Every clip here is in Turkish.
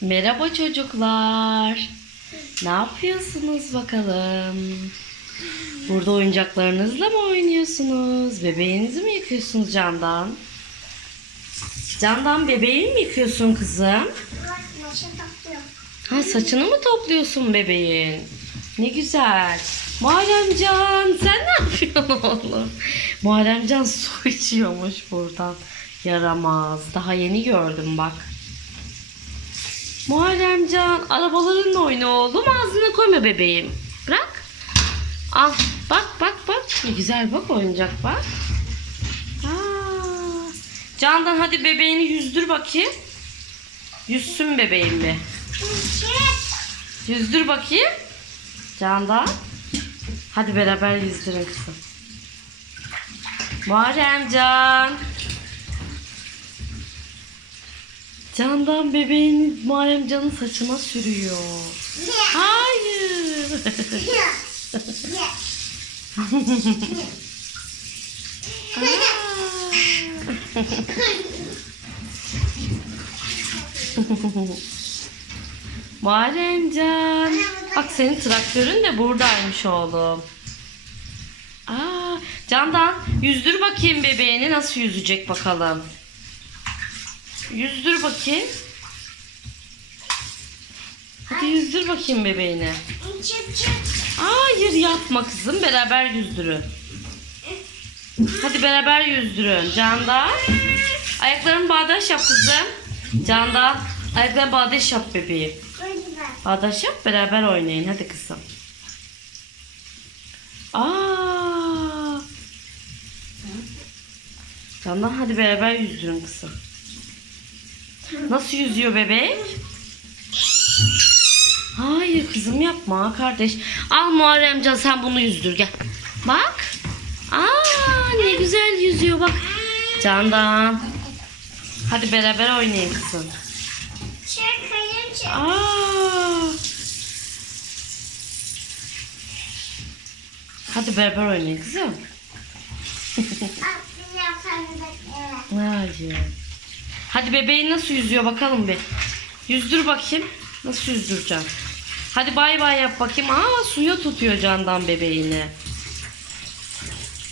Merhaba çocuklar. Ne yapıyorsunuz bakalım? Burada oyuncaklarınızla mı oynuyorsunuz? Bebeğinizi mi yıkıyorsunuz Candan? Candan bebeğini mi yıkıyorsun kızım? Ha saçını mı topluyorsun bebeğin? Ne güzel. Muharremcan sen ne yapıyorsun oğlum? Muharremcan su içiyormuş buradan. Yaramaz. Daha yeni gördüm bak. Muharremcan arabalarınla oyna oğlum. Ağzına koyma bebeğim. Bırak. Al. Bak bak bak. Ne güzel bak oyuncak bak. Aa. Candan hadi bebeğini yüzdür bakayım. Yüzsün bebeğim bir. Yüzdür bakayım. Candan. Hadi beraber yüzdürün kızım. Muharremcan. Candan bebeğin Muharremcan'ın saçına sürüyor. Hayır. Muharremcan. Bak senin traktörün de buradaymış oğlum. Aa, Candan yüzdür bakayım bebeğini nasıl yüzecek bakalım. Yüzdür bakayım. Hadi yüzdür bakayım bebeğini. Hayır yapma kızım beraber yüzdürün. Hadi beraber yüzdürün. Candan. Ayaklarını bağdaş yap kızım. Candan. Ayaklarını bağdaş yap bebeğim. Bağdaş yap beraber oynayın hadi kızım. Aa. Candan hadi beraber yüzdürün kızım. Nasıl yüzüyor bebek? Hayır kızım yapma kardeş. Al Muharremcan sen bunu yüzdür gel. Bak. Aa ne güzel yüzüyor bak. Candan. Hadi beraber oynayın kızım. Aa. Hadi beraber oynayın kızım. Hayır. Hadi bebeğin nasıl yüzüyor bakalım bir. Yüzdür bakayım. Nasıl yüzdüreceğim? Hadi bay bay yap bakayım. Aa suya tutuyor Candan bebeğini.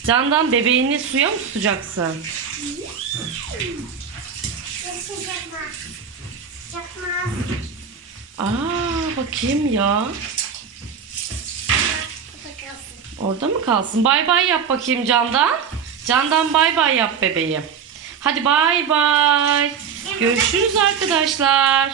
Candan bebeğini suya mı tutacaksın? Aa bakayım ya. Orada mı kalsın? Bay bay yap bakayım Candan. Candan bay bay yap bebeğim. Hadi bay bay. Görüşürüz arkadaşlar.